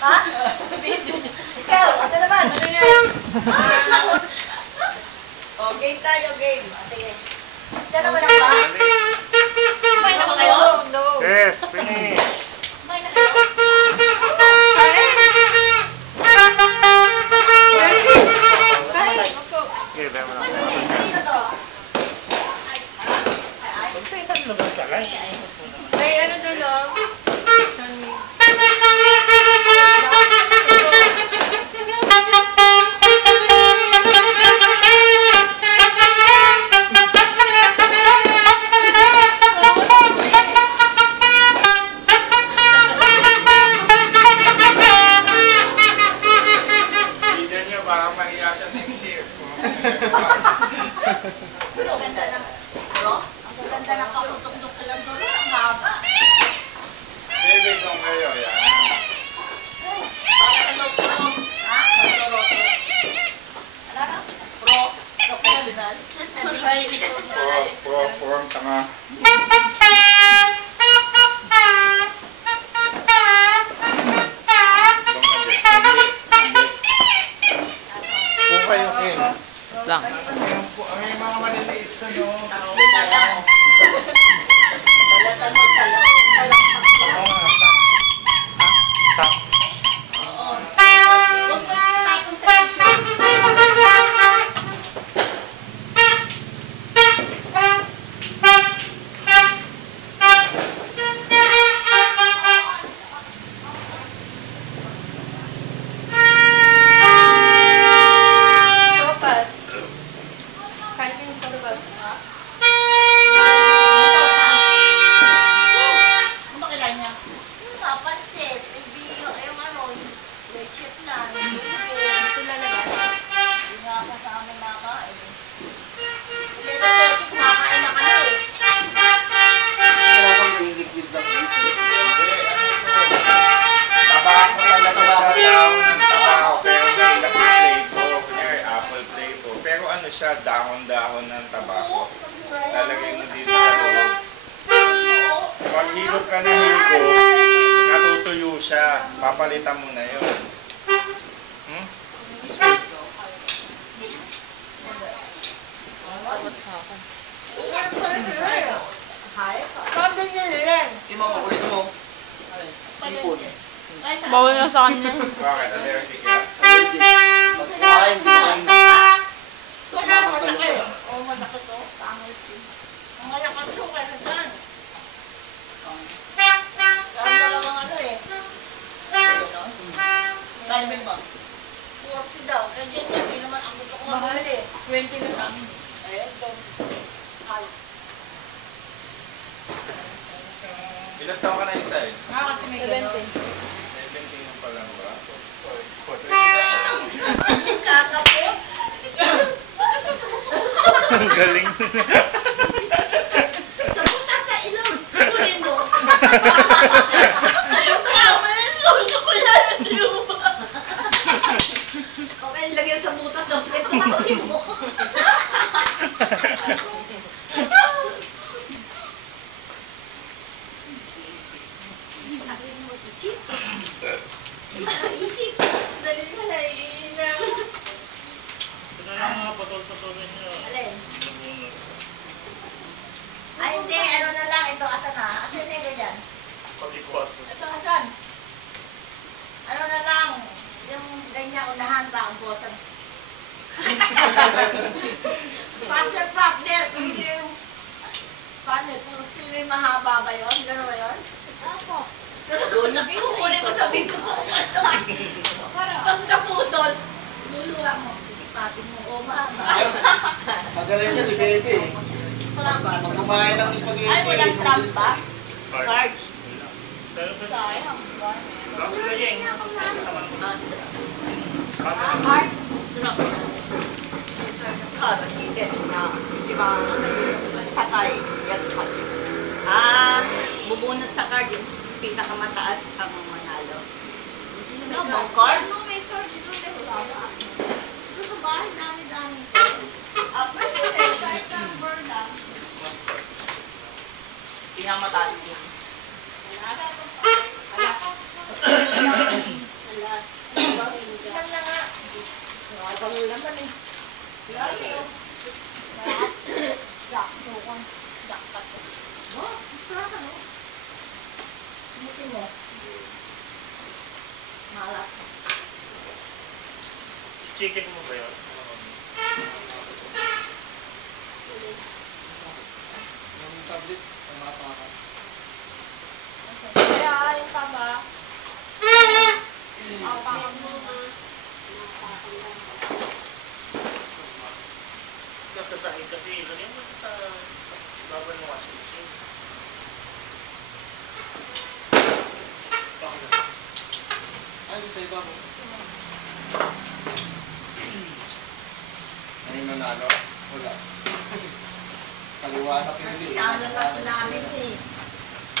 Ha? Video nyo. Ikaw, ano naman? Ano yun? O, game tayo, game. Sige. Dalawa lang ba? Kumain na ba kayo? No. Yes, finish. Kumain na kayo? Okay, dami na. Sino to? Pagpaisan naman ka lang. May ano doon, no? Sunny. Hindi niyo baka mahiya siya next year. Ang ganda ng... Ano? Ang ganda ng kaputok-tok lang doon. Ang haba. Baby kong kayo, yan. Para ano, pro? Ha? Pro. Ano na? Pro. Professional. Form, tanga. Kung kayo, Kim. Lang. Ang mga maliliit na, no? Balatan mo sa lang. Stop. Oo. Kung takong sa issue. Sopas. Kahit yung sopas. Ano ba kailangan niya? Papansit. Yung ano, leche plan. Ito lalagay. Hindi nga ako sa amin nakain. Hindi na leche, kumakain na kami. Kailangan mo yung liquid lang. Tabaho talaga siya daw ng tabaho, pero may ilang plate ko. Kunyari, apple plate ko. Pero ano siya, dahon-dahon ng tabaho. Lalagay mo dito sa loob. Pag hilot ka ng higo, natutuyo siya. Papalitan mo na yun. Hmm? Sabi niya nila. Imakulit mo. Ipon. Bawal na sa kanya. Bakit? Allergic ka? Pag kumain, di makain. Wala mo malaki. Oo, malaki to. Pangit yun. Ang malaki to, kaya dyan. Ang dalawang ano eh. Kalmin mo. 40 daw. Eh, dyan yan. Hindi naman ang gusto ko mahal eh. 20 na sa amin. Eh, ito. Ay. Ilang taon ka na isa eh? Kasi may gano'n. 17 mo pa lang ba? Kakapo. Bakit sa sumusunod? Ang galing. Sa butas na ilong. Kunin mo. Gusto ko yan. Okay, lagyan sa butas ng plate. Kunin mo. Isip. Isip. Dali na na. Ito na mga patol-patolin niyo. Alin? Ay, hindi. Ano na lang. Ito, asan na? Asan na yung ganyan? Pag-ikot. Ito, asan? Ano na lang? Yung ganyan, unahan pa ang bosan. Partner. Kung sino yung... Paano? Kung sino yung mahaba ba yun? Gano'n ba yun? Apo. Kukunin mo sabihin ko kung ano. Pag naputol, luluwa mo. Pati mo, o mahaba. Magaling siya si Bebe. Pag kumain ng spaghetti, Ay, walang trap noodles ba? na. Cards. Pero Sayang. Cards. Bubunot sa card yung pinakamataas ang manalo. Sino may card? Ano may card? Dito sa bahay, dami-dami. Pwede kahit number lang. Pinakamataas din. Alas. Ilan na nga. Nakapangil naman eh. Lalo. Jackpot. Oh, sarap ano? Mutin mo. Malat. Chicken mo ba yun? Yung tablet, ang mga pangalan. Kaya, yung tama. Ang pakam mo. Nagsasahin kasi. Lagyan mo sa laban ng washing machine. Ay, sa iba mo. Ano yung nanalo? Wala. Kaliwa na pinili. Ano na namin eh.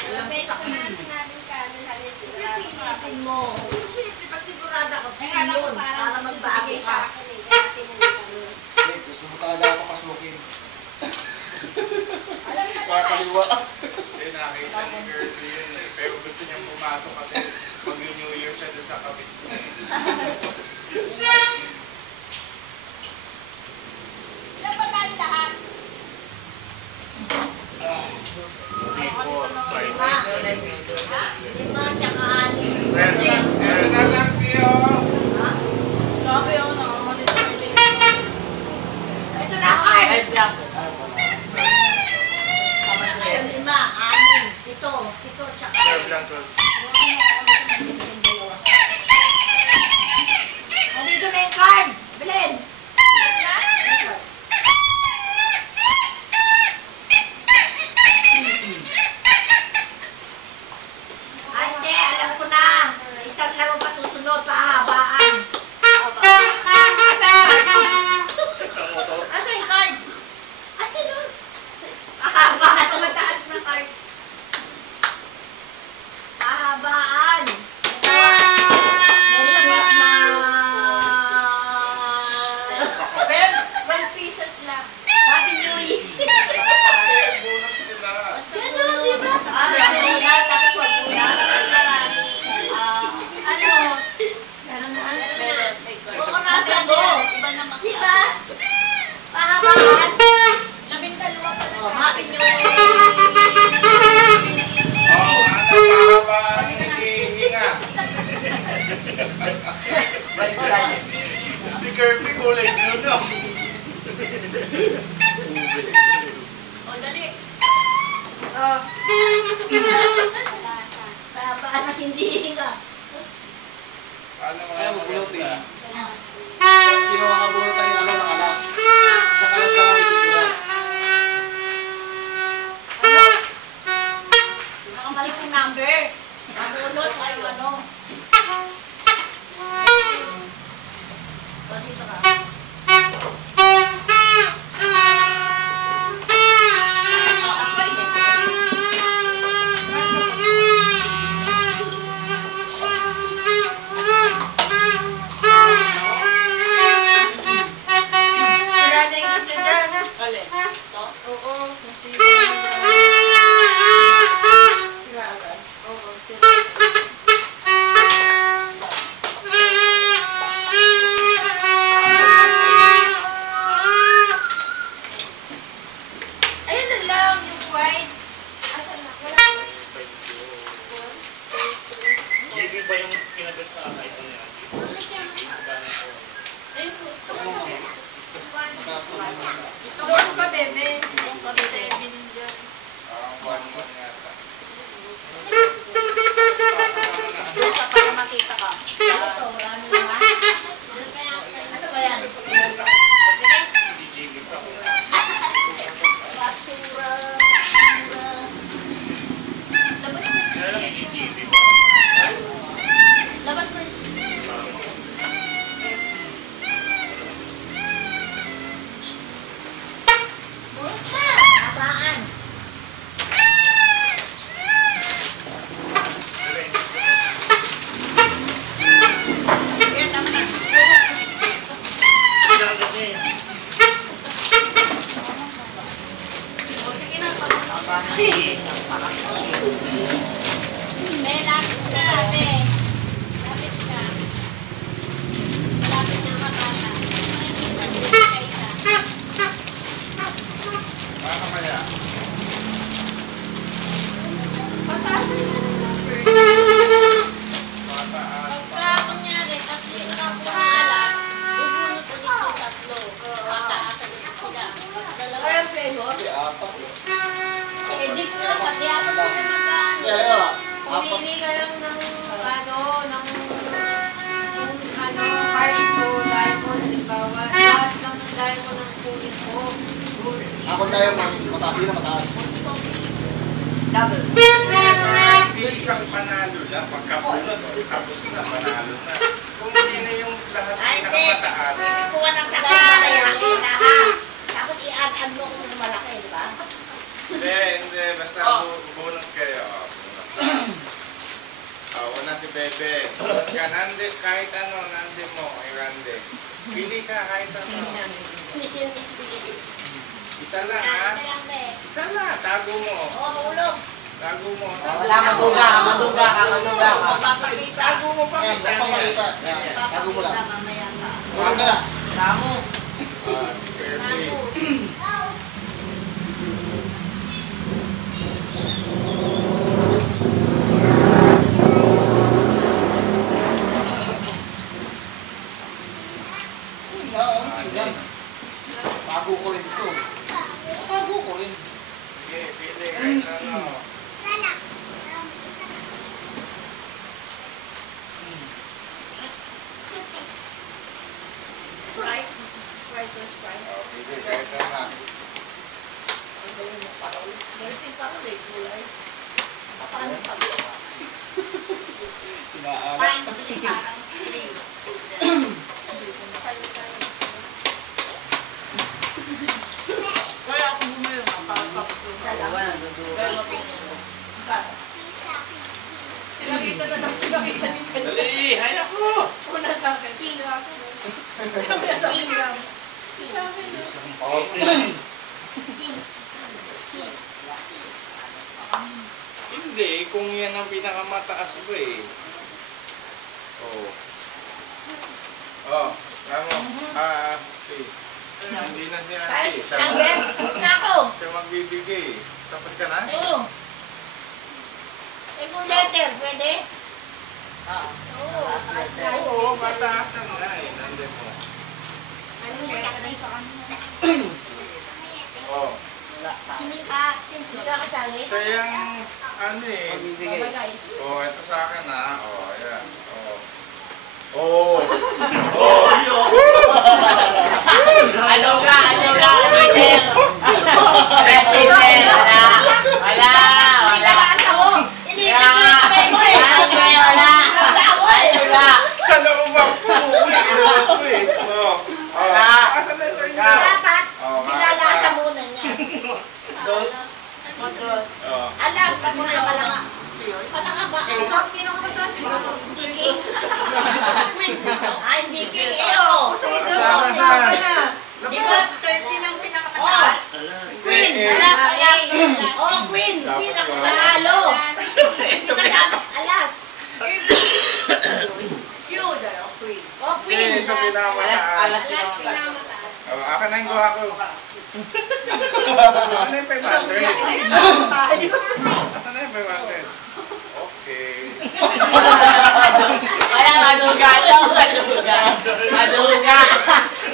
Alam beses ko na sinabing ka, sabi niya sigurado ka. Pilitin mo. Siyempre, pag sigurada ka, Ay, kala ko yun, parang para gusto magbago bigay ka. sa akin eh. Kaya pinalitan mo. Wait, gusto mo talaga ako papasukin. Alam na Kaya kaliwa. Hindi, nakita ni Kirby yun eh. Pero gusto niyang pumasok kasi mag-New Year siya dun sa kapit niya eh. Ilan ba tayo lahat? Lima, tsaka anim. Meron na lang Pio. Grabe ako, nakakalit na yun. Ito na, Carl. Ay, wala. Ayun, lima, anim, pito, tsaka 12 lang, 12. Nandito na yung card. Belen. Ay, hindi. Alam ko na. Isang laro pa susunod. Pahabaan. Asa yung card? Ate doon. Pahabaan. Mataas na card. Pahabaan. Merry Christmas. 12 pieces lang. Happy New Year. Bunot sila. Ganun, di ba? Mabulat. Tapos mabulat. Ano? Meron na? Oo, nasa mo. Di ba? Pahabaan. 12 pa lang. Oh, Happy New Year. Oh, ano pa ba naghihinga? Si Kirby kulay blue no? O, dali. Oh. Pahabaan na hindi hinga. Ano mga Ayaw mo bulutin. maganda? Sino mga bulutan yung ano, nakalas? Sa kalas lang ang itutira. Ano? Nakamalaking number. Nabunot ay ano. O, dito ka. Sirada yung isa dyan. Alin? Oo. Sirada. Oo, sirada. Ayun na lang, yung white. Asan na? Wala. JB ba yung kinagat na item niya? JB, kagana ko. Doon ka, bebe. Doon ka, bebe. Ang one yata. Doon ka para makita ka. Ito, marami na. Ano ba yan? Hindi JB pa ako. Basura. Labas mo. Kaya lang hindi JB ba? Labas mo. Buta! Abaan. Ako diamond, mataas. Double. Hindi isang panalo lang, pagkapulo, tapos na, panalo na. Kung sino yung lahat Ay, ng hindi. mataas, Kuha ng takay malaki na ha. Tapos i-add mo ko sa malaki, di ba? hindi, basta bunot kayo. Una si Bebe. Bunot ka, nandi, kahit ano, nandi mo, Irande. Pili ka, kahit ano. Isa lang, ha? Isa lang, tago mo. Tago mo. Wala, maduga ka. Tago mo pa. Yan, papakita. Yan, tago mo lang. Tulog ka lang. Damo. Perfect. Yan. Tago ko rin ito. Tago ko rin. Sige, pili kahit ano. Pili kahit ano. Kaya ako bumayo, wala, duduga. Pinakita na lang, pinakita ni Kanya. Dali, hayak mo. Una sa akin. Hindi, kung yan ang pinakamataas ko eh. Oh. Oh, tamo. Please. Hindi na siya. Siya magbibigay. Tapos ka na? Pwede? Oo, pataasan na eh. Nandun mo. Oh. Sayang, ano eh. Bibigay. Oh, ito sa akin ha. Oh, ayan. Oh. Oh. Ano ka, Peter? Peter, wala. Sa loob ang puno eh. Oh. Oh. Asan na ito yun? Dapat, Oh, binalasa muna niya. Dos. Oh. Alam, sa muna palanga. Palanga ba? Sino ka ba ito? Hindi. Ay, hindi kayo. Kasama na. Si Boss 13 ang pinakamataas. Queen. Oh, Queen. Pinakamatalo. Alas. Oh, Queen. Ito pinakamataas. Alas. Oh, akin na yung gawa ko. Ano yung 500? Asan na yung 500? Okay. Wala, maduga to. Maduga.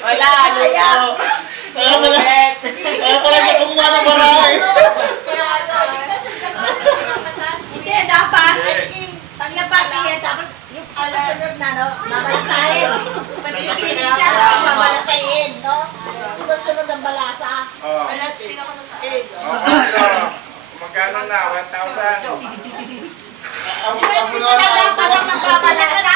Wala, maduga. Kaya pala siya kumuha ng baray. Hindi, dapat. Paglabas niya, tapos yung susunod na, no? Babalasahin. Pagkikini siya, babalasahin, no? Sunod-sunod ang balasa. Oh. Alas, pinakamataas. Oh, ano? Magkano na? 1,000? Hindi na dapat ang magbabalasa.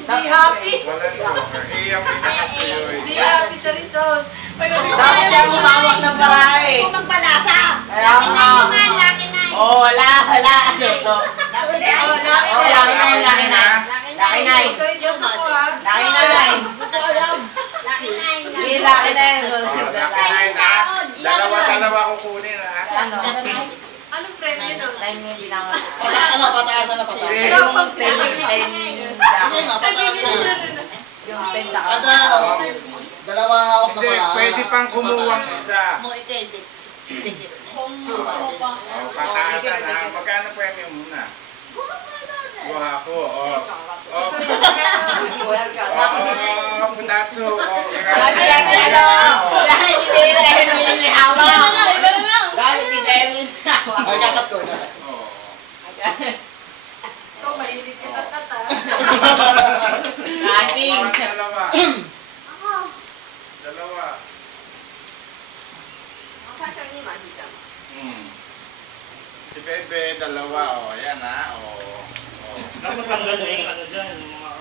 Hindi happy. Walang joker. Eh, ang pinakat sa'yo eh. Hindi happy sa result. Dapat siya humawak ng baray. Kung magbalasa. Kaya nga. Oh, wala. Ano to? Laki na. So, gusto ko ha. Laki na. Sige, laki na yun. Oh, nakakain na. Dalawa kukunin ha. Anong premyo nun? Wala, ano, pataasan na pataasan. Eh, Yung Hindi nga, pataasan na. Yung penta ka. Kada, dalawa hawak na Hindi, pala. pwede pang kumuwang isa. Kung gusto mo pa. Oh, pataasan ha. Magkano premium muna? Guha ko. Oh. Oh. Oh, putatso. Oh, Ay, kakat ko. Oh. Ikaw, mahilig ka sa kata. Dalawa. Bebe, dalawa. O, yan ha. O. Dapat tanggal na yung ano dyan, yung mga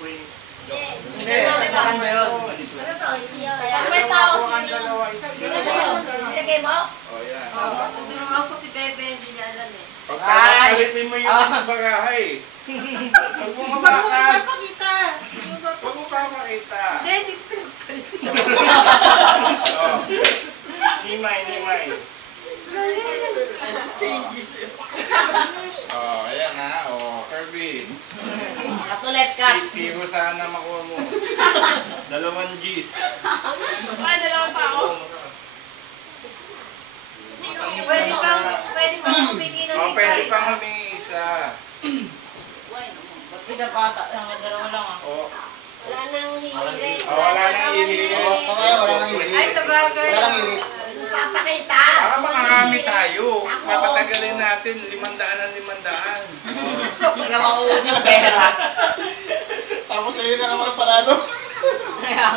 queen. Hindi, kasama mo yun. Ano to? Kaya may tao Ang sila. dalawa, isa. Nilagay mo? O, yan. Tutulungan ko si Bebe, hindi niya alam eh. Pagkakalitin mo yung bagahay. Huwag mo Ba't mo mabakan. ipapakita? Huwag mo papakita. Hindi, hindi ko Oh. Nimay. Oh, ayan ha. Oh, Kervin. Katulet ka. Zero sana makuha mo. 2 Gs. Ay, dalawang tao. Pwede kang humingi ng Oh, isa. pwede pang humingi isa. Ba't isa pata? Ang dalawa lang ah. Oh, Wala nang hihirin. oh wala nang hihingi. Mamaya wala nang hirit. Ay, sa bagay. Wala nang hirit. Papakita. Baka makakami tayo. Papatagalin natin 500 ang 500. Hindi ka mauubos yung pera. Tapos sa'yo na naman ang panalo. Kaya,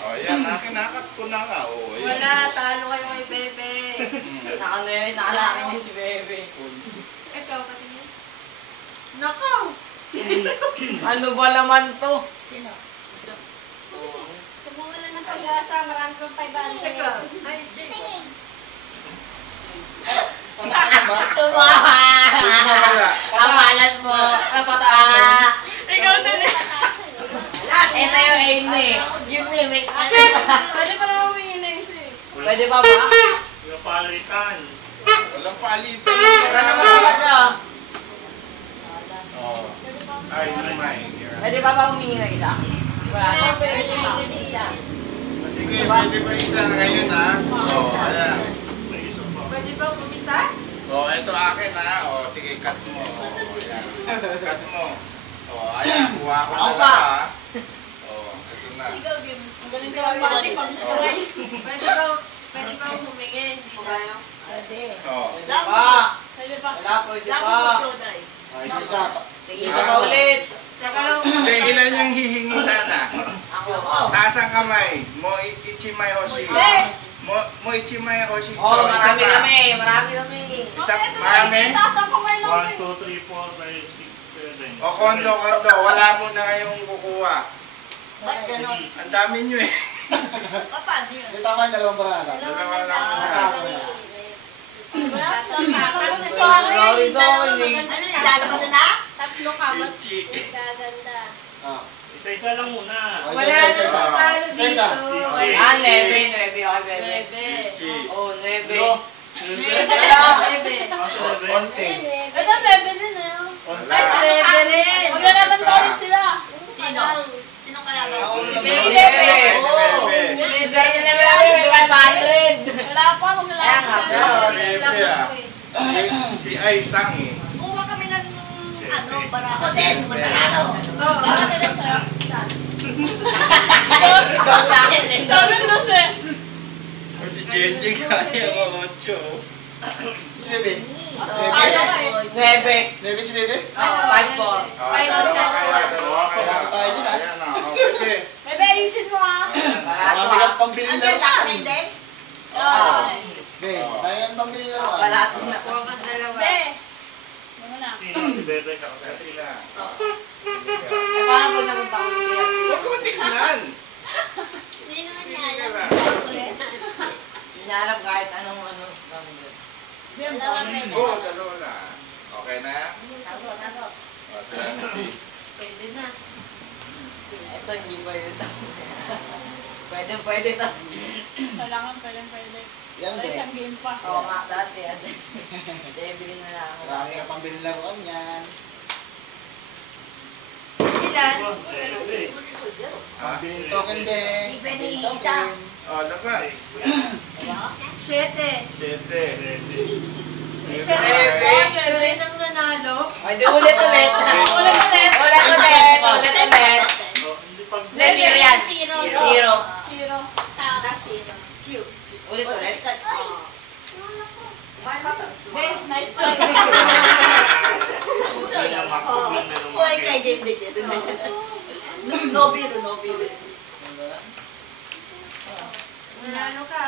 Oh, yan ha. Kinakat ko na nga. Oh, ayan. wala, talo kayo kay Bebe. Nakano yun, nakalaki din si Bebe. Ikaw, pati niya. Nakaw! Ano ba naman to? Sino? Kung wala ng pag-asa, marami pang 500. Ikaw, ay, Wala. amalan mo. Ikaw din eh. Ito yung aim mo eh. Yun eh, may Pwede pa naman humingi na isa eh. Pwede ba ba? Yung palitan. Walang palitan. Wala naman talaga. Oh. Ay, Nimay. Pwede ba ba humingi ng isa? Wala na. Pwede ng isa. Sige, pwede pa isa ngayon ha. Oh, ayan. May isa pa. Pwede ba umisa? Oh, ito akin ha. Oh, sige, cut mo. Oh, ayan. Cut mo. Oh, ayan. Kuha ko Ako na pa. ha. Oh, ito na. Ikaw, Gims. Magaling sa pag-bati, pag-saway. Pwede ba humingi? Hindi tayo. Pwede. Oh. Pwede pa. Pwede pa. Wala, pwede Lako pa. mo, Joday. Ay, isa. Isa pa ulit. Saka lang. Hindi, ilan yung hihingi sana? Ako. Taas ang kamay. Mo ichimay hoshi. Mo ichimay hoshi. Oh, Isa marami pa. kami. Marami kami. Isa, marami? Taas ang kamay namin. 1, 2, 3, 4, 5, 6, 7. O kondo. Wala mo na ngayong kukuha. Ba't ganon? Ang dami nyo eh. Paano yun? Hindi tama yung dalawang parada. Dalawa lang. Mataas na yan. Sorry, sorry. Ano yan? Lalabas na? Tatlo ka, ba't Ichi. gaganda? Ah. Isa-isa lang muna. Oh, Wala isa, na isa. sa talo Isa, isa. dito. Ichi. Ah, nebe. Nebe ako, bebe. Ichi. Oh, nebe. Lo. Wala, bebe. Kaso, bebe. Onse. Ito, bebe din eh. Onse. Ay, bebe rin. Maglalaban pa ulit sila. Sino? Sino kalaban? Ako ulit ang Bebe. dalawang. Oh, Bebe. bebe. Bebe na lang. 500. Wala pa, maglalaban Kaya sila. nga, Bebe ah. Si Aisang eh. Kuha kami ng ano, para ako din, mananalo. Oh, Sabi ko siya. O si Jenji kaya mo 8. Si Bebe. Ano kayo? Nebe. Bebe si Bebe. Oh, 5-4. Dalawa kaya. Tayo din, ah. Ayan na. O, Bebe. Bebe, ayusin mo ah. Marami kang pambili Ang na gala rin. din? Be, tayo ang pambili na rin. Palato na. Kuha ka dalawa. Bebe. Ano na? Sino si Bebe ka? Sila. Eh, paano pag napunta ko ng Pilat? Huwag ko tignan. Hindi naman niya Sige alam. lang. Ulit. Hindi niya alam kahit anong ano. Dalawa pwede. Oo, dalawa na. Okay na? Tago. O, sige. Pwede na. Ito, hindi ba yun? Pwede to. Kailangan pwede. Yan, Pero Be. isang game pa. Oo nga, dati. Hindi, bilhin na lang ako. Marami kang pambili na rin yan. Ilan? Bebe. Ha? Token, Be. Ibe ni Token. isa. O, labas. 7. 7. Bebe. Sorry nang nanalo. Ay, di ulit. Ulit. Oh, hindi pag... Hindi, zero yan. Zero. Zero. Zero. Ulit. Be, nice try. Hindi na makapaglan na ng Hoy, kay Game Digit. No biro. Nanalo ka.